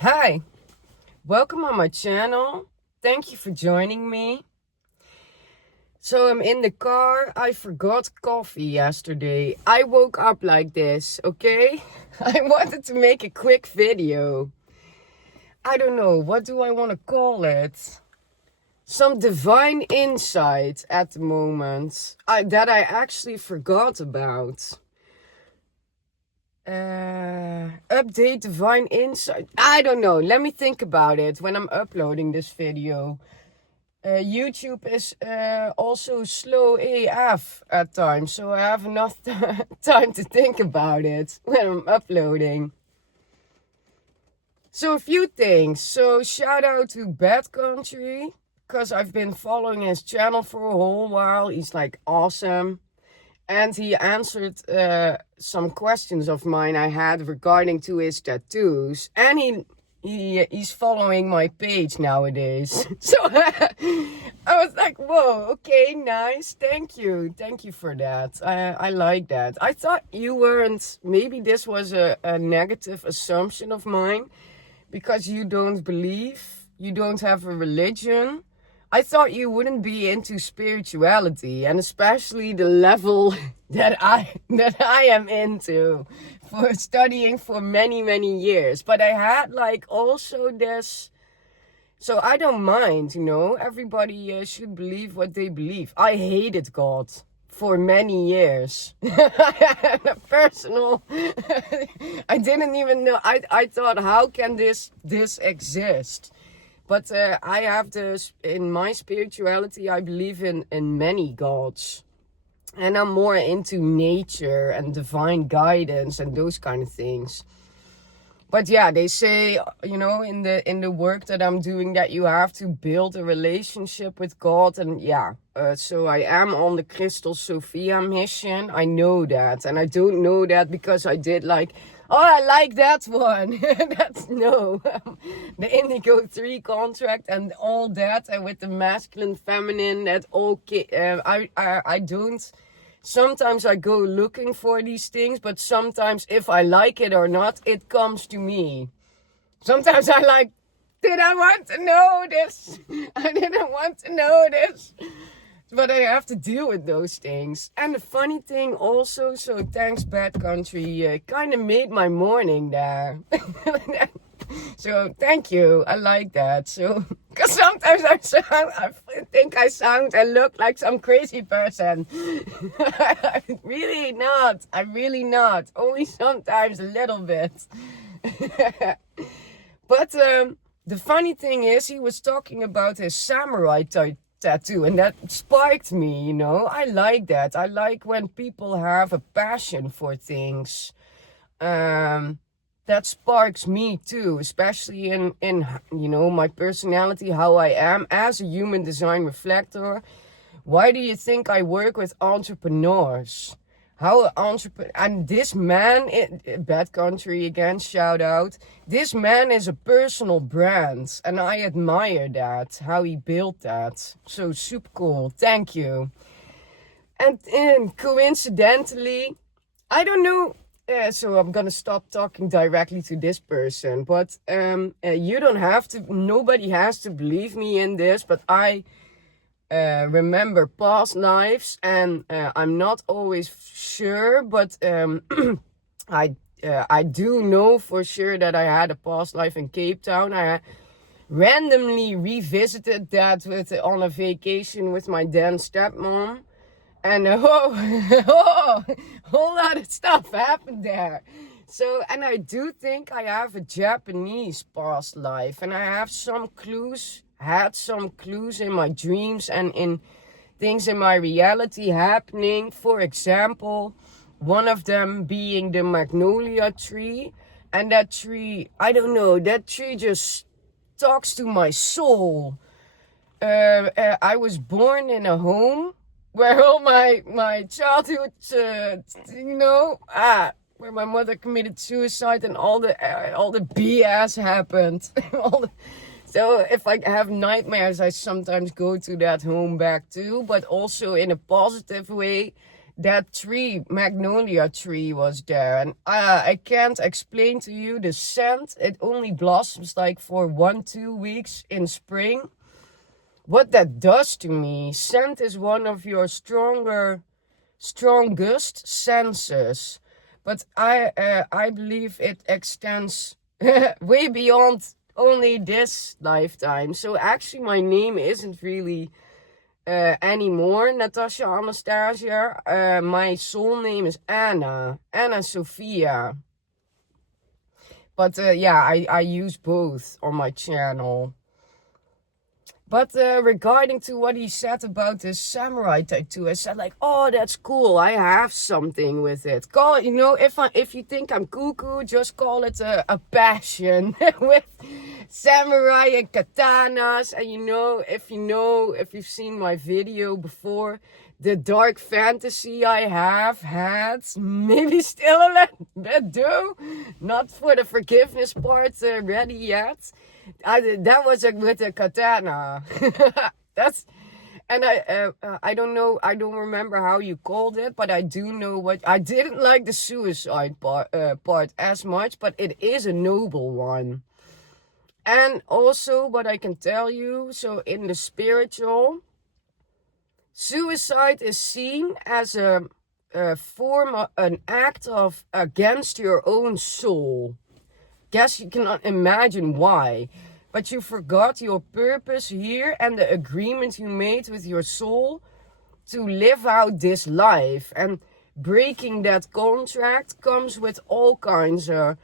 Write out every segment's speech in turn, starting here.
Hi, welcome on my channel. Thank you for joining me. So I'm in the car. I forgot coffee yesterday. I woke up like this, okay? I wanted to make a quick video. I don't know, what do I want to call it? Some divine insight at the moment that I actually forgot about. Update divine insight. I don't know. Let me think about it when I'm uploading this video. YouTube is also slow AF at times, so I have enough time to think about it when I'm uploading. So a few things. So shout out to Bad Country, because I've been following his channel for a whole while. He's like awesome. And he answered some questions of mine I had regarding to his tattoos. And he's following my page nowadays. So I was like, whoa, okay, nice. Thank you for that. I like that. I thought you weren't, maybe this was a negative assumption of mine, because you don't believe, you don't have a religion. I thought you wouldn't be into spirituality, and especially the level that I am into for studying for many years. But I had like also this, so I don't mind, everybody should believe what they believe. I hated God for many years. Personal, I didn't even know. I thought, how can this exist? But I have this, in my spirituality, I believe in many gods. And I'm more into nature and divine guidance and those kind of things. But yeah, they say, in the work that I'm doing, that you have to build a relationship with God. And yeah, so I am on the Crystal Sophia mission. I know that. And I don't know that because I did like, oh, I like that one. The Indigo 3 contract and all that. And with the masculine, feminine, that all, I don't. Sometimes I go looking for these things, but sometimes if I like it or not, it comes to me. Sometimes I like, did I want to know this? I didn't want to know this. But I have to deal with those things. And the funny thing also, so thanks Bad Country, kind of made my morning there. So thank you. I like that. So, because sometimes I think I sound and look like some crazy person. I'm really not. Only sometimes a little bit. But the funny thing is, he was talking about his samurai tattoo, and that sparked me, I like that. I like when people have a passion for things. That sparks me too, especially in my personality, how I am as a human design reflector. Why do you think I work with entrepreneurs? And this man, Bad Country again, shout out. This man is a personal brand, and I admire that, how he built that. So super cool. Thank you. And coincidentally, I don't know. So I'm gonna stop talking directly to this person, but you don't have to, nobody has to believe me in this, but I remember past lives, and I'm not always sure, but I do know for sure that I had a past life in Cape Town. I randomly revisited that on a vacation with my then stepmom. And whole lot of stuff happened there. So, and I do think I have a Japanese past life. And I have had some clues in my dreams and in things in my reality happening. For example, one of them being the magnolia tree. And that tree, I don't know, that tree just talks to my soul. I was born in a home where all my childhood, where my mother committed suicide and all the BS happened. So if I have nightmares, I sometimes go to that home back too, but also in a positive way. that tree, magnolia tree, was there. And I can't explain to you the scent. It only blossoms like for 1-2 weeks in spring. What that does to me, scent is one of your strongest senses. But I believe it extends way beyond only this lifetime. So actually my name isn't really anymore Natasha Anastasia. My soul name is Anna Sophia. But yeah, I use both on my channel. But regarding to what he said about this samurai tattoo, I said like, oh, that's cool. I have something with it. Call it, if you think I'm cuckoo, just call it a passion with samurai and katanas. And if you've seen my video before, the dark fantasy I have had, maybe still a little bit do. Not for the forgiveness part ready yet. That was with a katana. I don't know, I don't remember how you called it, but I do know what I didn't like the suicide part as much, but it is a noble one. And also what I can tell you, so in the spiritual, suicide is seen as a form of an act of against your own soul. Guess you cannot imagine why, but you forgot your purpose here and the agreement you made with your soul to live out this life. And breaking that contract comes with all kinds of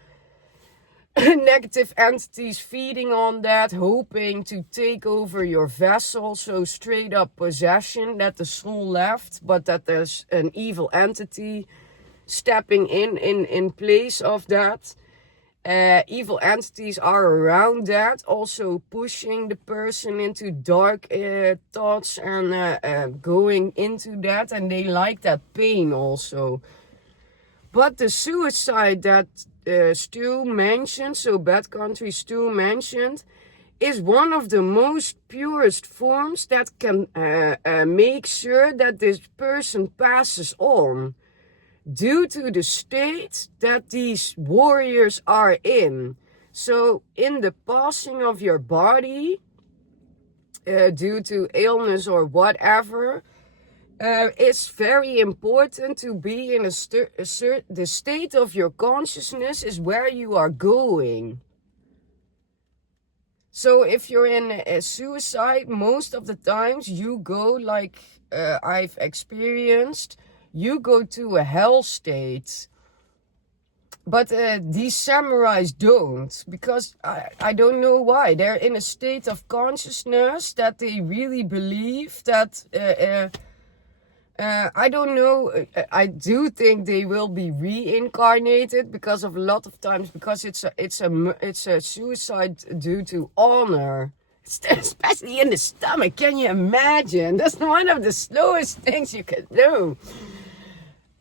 negative entities feeding on that, hoping to take over your vessel. So straight up possession, that the soul left, but that there's an evil entity stepping in place of that. Evil entities are around that, also pushing the person into dark thoughts and going into that, and they like that pain also. But the suicide that Stu mentioned, so Bad Country Stu mentioned, is one of the most purest forms that can make sure that this person passes on, due to the state that these warriors are in. So in the passing of your body, due to illness or whatever, it's very important to be in the state of your consciousness is where you are going. So if you're in a suicide, most of the times you go like I've experienced, you go to a hell state. But these samurais don't, because I don't know why. They're in a state of consciousness that they really believe that, I don't know, I do think they will be reincarnated because of a lot of times, because it's a suicide due to honor. Especially in the stomach, can you imagine? That's one of the slowest things you can do.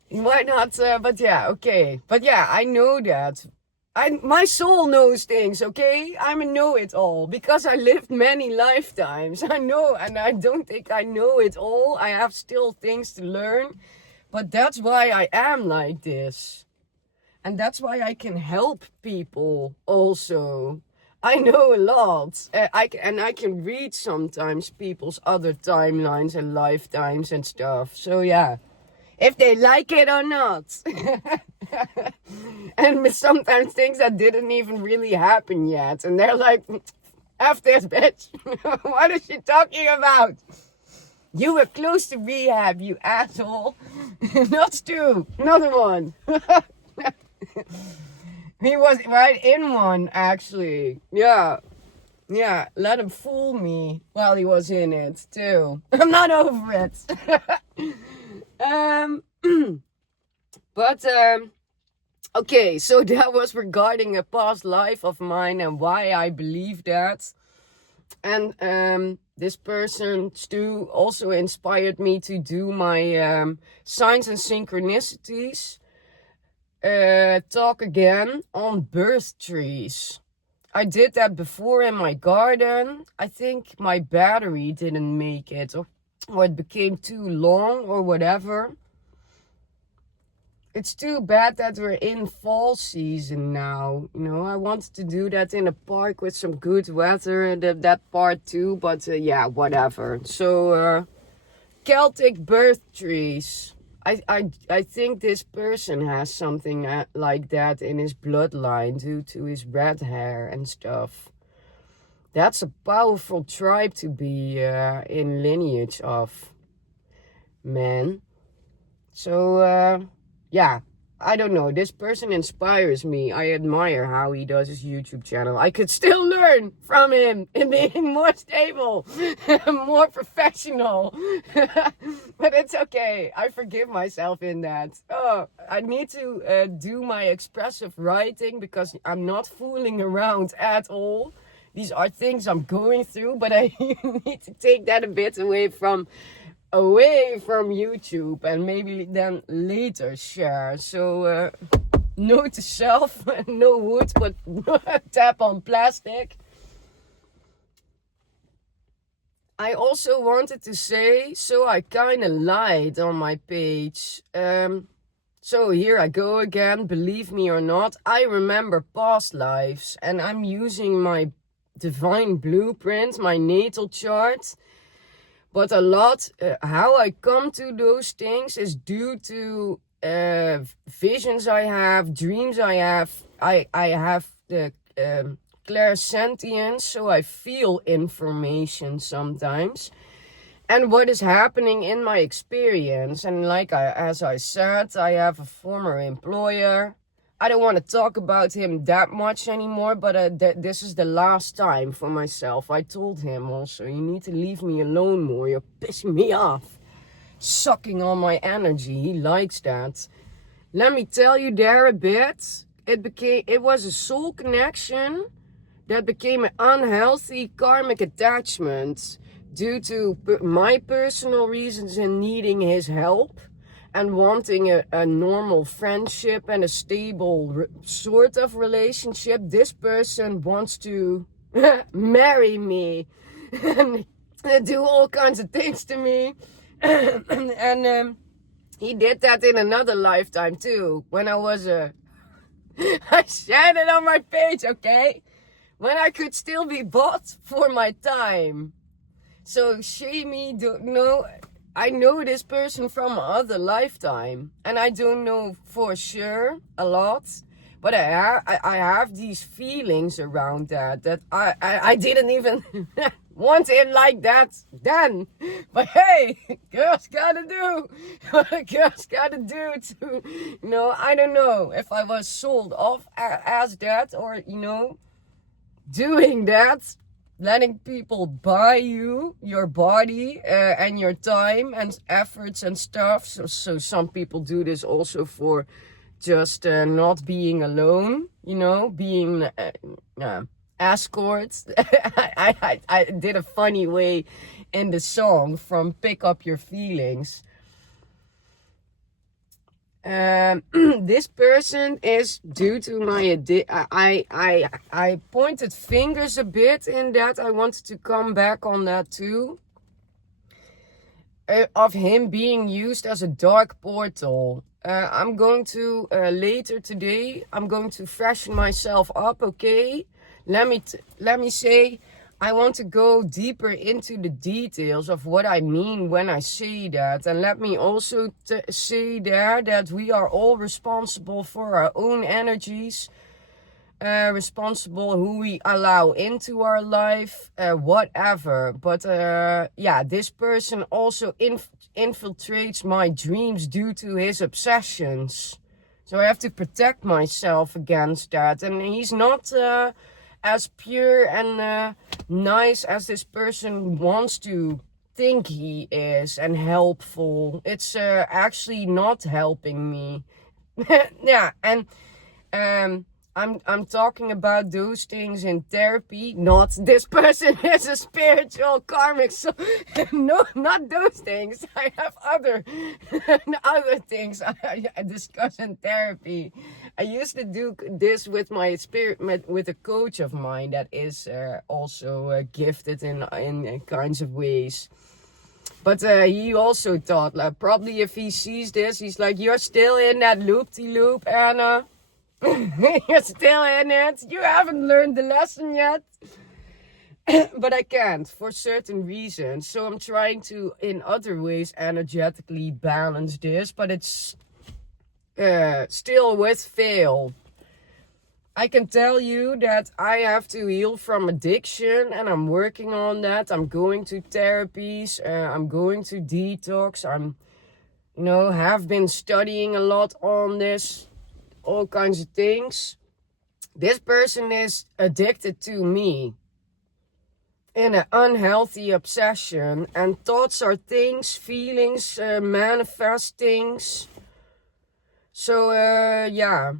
Why not? But yeah, okay. But yeah, I know that. My soul knows things, okay? I'm a know-it-all because I lived many lifetimes. I know, and I don't think I know it all. I have still things to learn. But that's why I am like this. And that's why I can help people also. I know a lot. I can read sometimes people's other timelines and lifetimes and stuff. So yeah. If they like it or not. And sometimes things that didn't even really happen yet. And they're like, F this bitch. What is she talking about? You were close to rehab, you asshole. Not Stu. Another one. He was right in one, actually. Yeah. Yeah, let him fool me while he was in it, too. I'm not over it. Okay, so that was regarding a past life of mine and why I believe that. And this person, Stu, also inspired me to do my signs and synchronicities talk again on birth trees. I did that before in my garden. I think my battery didn't make it, or it became too long or whatever. it's too bad that we're in fall season now. You know, I wanted to do that in a park with some good weather and that part too. But yeah, whatever. So Celtic birth trees. I think this person has something like that in his bloodline due to his red hair and stuff. That's a powerful tribe to be in lineage of, man. So, yeah, I don't know. This person inspires me. I admire how he does his YouTube channel. I could still learn from him in being more stable, more professional. But it's okay. I forgive myself in that. Oh, I need to do my expressive writing because I'm not fooling around at all. These are things I'm going through, but I need to take that a bit away from YouTube and maybe then later share. So note to self, no wood, but tap on plastic. I also wanted to say, so I kind of lied on my page. So here I go again, believe me or not, I remember past lives and I'm using my divine blueprint, my natal chart. But a lot, how I come to those things is due to visions I have, dreams I have. I have the clairsentience, so I feel information sometimes. And what is happening in my experience. And as I said, I have a former employer. I don't want to talk about him that much anymore, but this is the last time for myself. I told him also, you need to leave me alone more. You're pissing me off. Sucking on my energy. He likes that. Let me tell you there a bit. It was a soul connection that became an unhealthy karmic attachment due to my personal reasons in needing his help. And wanting a normal friendship and a stable sort of relationship. This person wants to marry me and do all kinds of things to me. and he did that in another lifetime too. When I was I shared it on my page, okay? When I could still be bought for my time. So I know this person from another lifetime, and I don't know for sure a lot, but I have these feelings around that I didn't even want him like that then. But hey, girls gotta do what a girl's gotta do to, I don't know if I was sold off as that or, doing that. Letting people buy you, your body, and your time and efforts and stuff. So some people do this also for just not being alone, being escorts. I did a funny way in the song from Pick Up Your Feelings. This person is due to my I pointed fingers a bit in that. I wanted to come back on that too. Of him being used as a dark portal. I'm going to later today. I'm going to freshen myself up. Okay, let me say. I want to go deeper into the details of what I mean when I say that. And let me also say there that we are all responsible for our own energies. Responsible who we allow into our life. Whatever. But this person also infiltrates my dreams due to his obsessions. So I have to protect myself against that. And he's not as pure and nice as this person wants to think he is and helpful. It's actually not helping me. Yeah, and I'm talking about those things in therapy. Not this person is a spiritual karmic. So no, not those things. I have other things I discuss in therapy. I used to do this with my with a coach of mine that is also gifted in kinds of ways. But he also thought, like, probably if he sees this, he's like, you're still in that loop-de-loop, Anna. You're still in it. You haven't learned the lesson yet. But I can't for certain reasons. So I'm trying to, in other ways, energetically balance this. But it's still with fail. I can tell you that I have to heal from addiction, and I'm working on that. I'm going to therapies. I'm going to detox. Have been studying a lot on this, all kinds of things. This person is addicted to me in an unhealthy obsession, and thoughts are things, feelings, manifest things. So, yeah.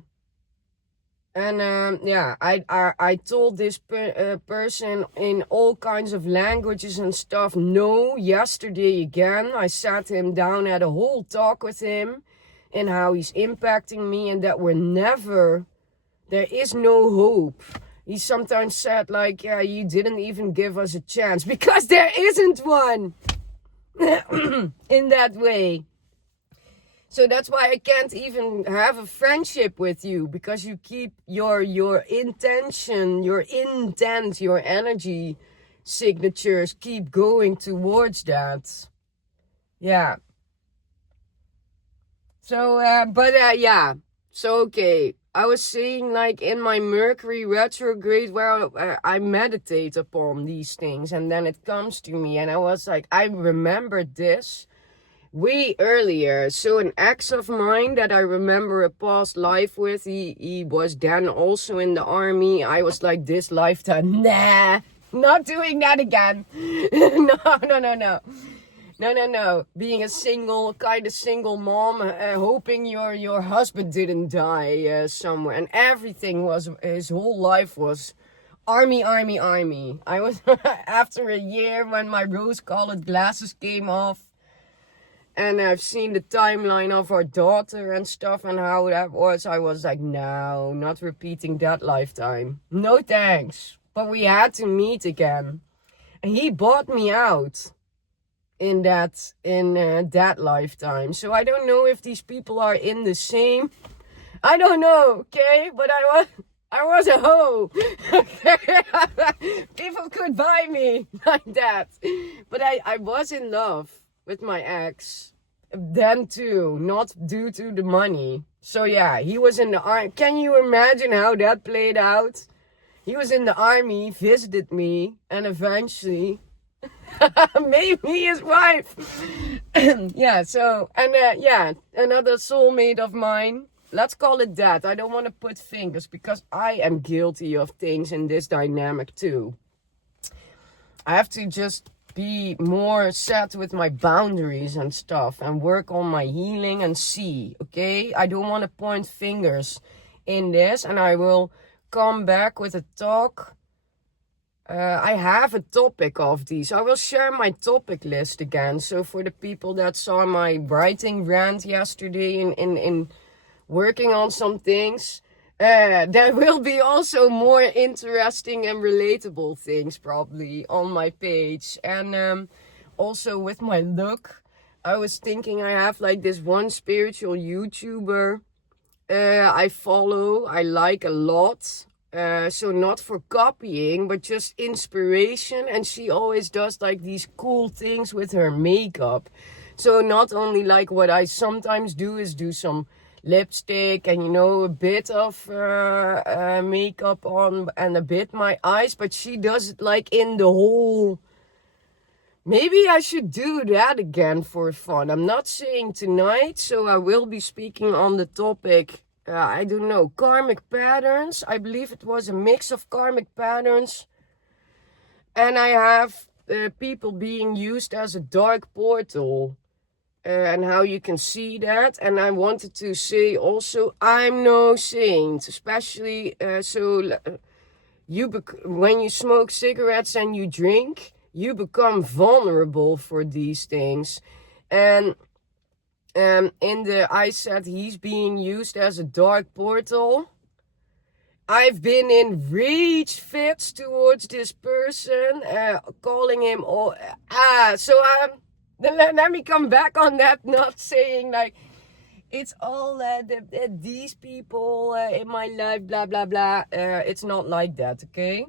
And I told this person in all kinds of languages and stuff no yesterday again. I sat him down, had a whole talk with him and how he's impacting me, and that there is no hope. He sometimes said, like, yeah, you didn't even give us a chance, because there isn't one in that way. So that's why I can't even have a friendship with you, because you keep your intention, your intent, your energy signatures keep going towards that. Yeah. So, yeah. So, okay. I was saying, like, in my Mercury retrograde, where I meditate upon these things, and then it comes to me, and I was like, I remembered this way earlier. So an ex of mine that I remember a past life with, he was then also in the army. I was like, this lifetime, nah, not doing that again. No. Being a kind of single mom, hoping your husband didn't die somewhere. And everything his whole life was army. I was, after a year when my rose-colored glasses came off, and I've seen the timeline of our daughter and stuff and how that was, I was like, no, not repeating that lifetime. No thanks. But we had to meet again. And he bought me out in that lifetime. So I don't know if these people are in the same. I don't know, okay? But I was a hoe. People could buy me like that. But I was in love with my ex then too, not due to the money. So yeah, he was in the army. Can you imagine how that played out? He was in the army, visited me, and eventually made me his wife. Yeah, so, and yeah, another soulmate of mine. Let's call it that. I don't want to put fingers, because I am guilty of things in this dynamic too. I have to just be more set with my boundaries and stuff, and work on my healing and see, okay? I don't want to point fingers in this, and I will come back with a talk. I have a topic of these. I will share my topic list again. So for the people that saw my writing rant yesterday in working on some things, there will be also more interesting and relatable things probably on my page. And also with my look, I was thinking I have like this one spiritual YouTuber I follow, I like a lot. So not for copying, but just inspiration. And she always does like these cool things with her makeup. So not only like what I sometimes do is do some lipstick and a bit of makeup on and a bit my eyes, but she does it like in the whole. Maybe I should do that again for fun. I'm not saying tonight, so I will be speaking on the topic, I don't know, karmic patterns. I believe it was a mix of karmic patterns, and I have people being used as a dark portal. And how you can see that. And I wanted to say also, I'm no saint, especially when you smoke cigarettes and you drink, you become vulnerable for these things. And I said he's being used as a dark portal. I've been in rage fits towards this person, calling him Then let me come back on that, not saying like, it's all these people in my life, blah, blah, blah. It's not like that, okay?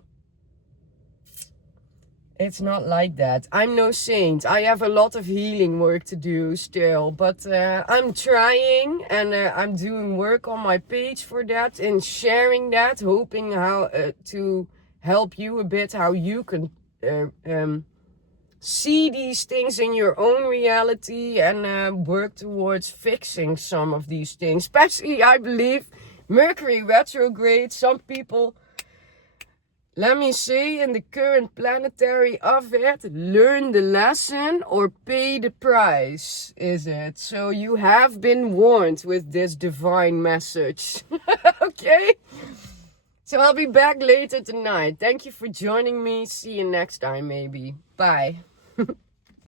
It's not like that. I'm no saint. I have a lot of healing work to do still. But I'm trying, and I'm doing work on my page for that and sharing that, hoping how to help you a bit, how you can see these things in your own reality and work towards fixing some of these things. Especially, I believe, Mercury retrograde. Some people, let me say, in the current planetary of it, learn the lesson or pay the price, is it? So you have been warned with this divine message. Okay? So I'll be back later tonight. Thank you for joining me. See you next time, maybe. Bye.